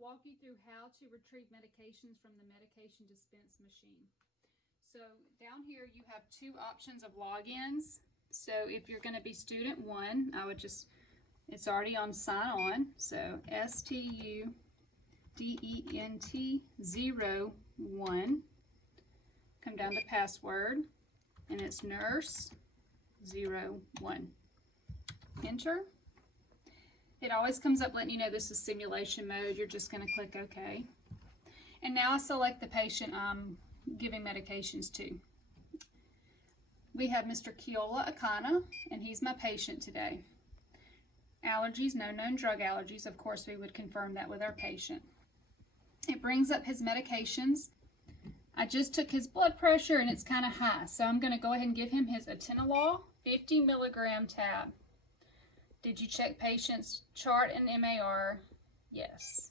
walk you through how to retrieve medications from the medication dispense machine. So down here you have two options of logins. So if you're going to be student 1, I would just, it's already on sign on. So STUDENT01. Come down to password and it's nurse 01. Enter. It always comes up letting you know this is simulation mode. You're just going to click OK. And now I select the patient I'm giving medications to. We have Mr. Keola Akana, and he's my patient today. Allergies, no known drug allergies. Of course, we would confirm that with our patient. It brings up his medications. I just took his blood pressure and it's kind of high, so I'm going to go ahead and give him his atenolol 50 milligram tab. Did you check patient's chart and MAR? Yes.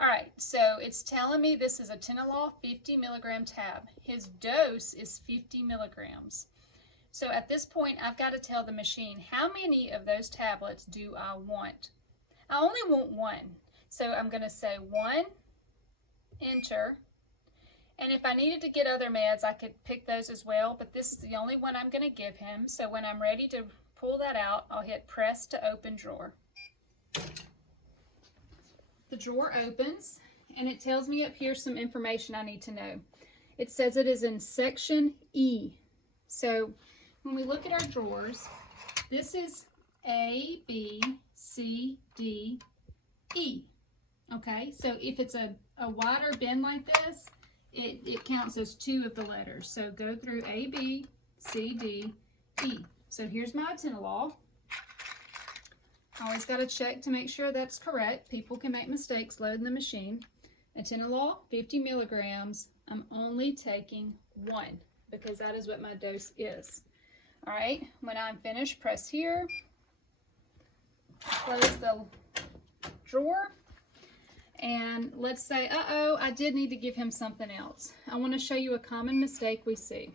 All right, so it's telling me this is atenolol 50 milligram tab. His dose is 50 milligrams. So at this point, I've got to tell the machine how many of those tablets do I want. I only want 1. So I'm going to say 1, enter. And if I needed to get other meds, I could pick those as well, but this is the only one I'm going to give him. So when I'm ready to pull that out, I'll hit press to open drawer. The drawer opens and it tells me up here some information I need to know. It says it is in section E. So when we look at our drawers, this is A, B, C, D, E. Okay, so if it's a wider bin like this, it counts as 2 of the letters. So go through A, B, C, D, E. So here's my atenolol. I always got to check to make sure that's correct. People can make mistakes loading the machine. Atenolol, 50 milligrams. I'm only taking 1 because that is what my dose is. All right, when I'm finished, press here. Close the drawer. And let's say, I did need to give him something else. I want to show you a common mistake we see.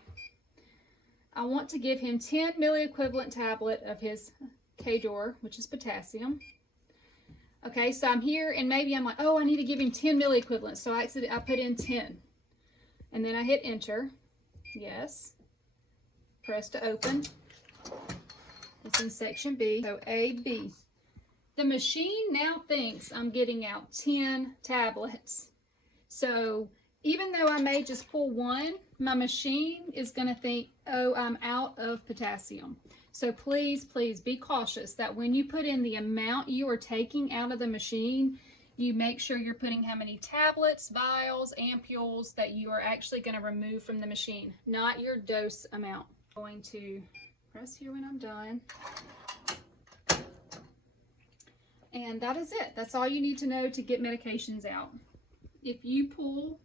I want to give him 10 milliequivalent tablet of his K-Dor, which is potassium. Okay, so I'm here and maybe I'm like, oh, I need to give him 10 milliequivalent. So I put in 10. And then I hit enter. Yes. Press to open. It's in section B. So A, B. The machine now thinks I'm getting out 10 tablets. So even though I may just pull 1, my machine is going to think, oh, I'm out of potassium. So please, please be cautious that when you put in the amount you are taking out of the machine, you make sure you're putting how many tablets, vials, ampules that you are actually going to remove from the machine, not your dose amount. I'm going to press here when I'm done. And that is it. That's all you need to know to get medications out. If you pull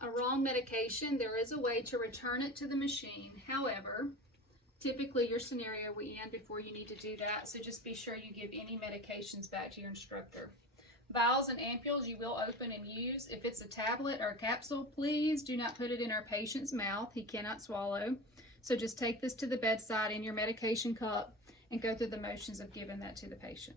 a wrong medication, there is a way to return it to the machine. However, typically your scenario will end before you need to do that, so just be sure you give any medications back to your instructor. Vials and ampules you will open and use. If it's a tablet or a capsule, please do not put it in our patient's mouth. He cannot swallow. So just take this to the bedside in your medication cup and go through the motions of giving that to the patient.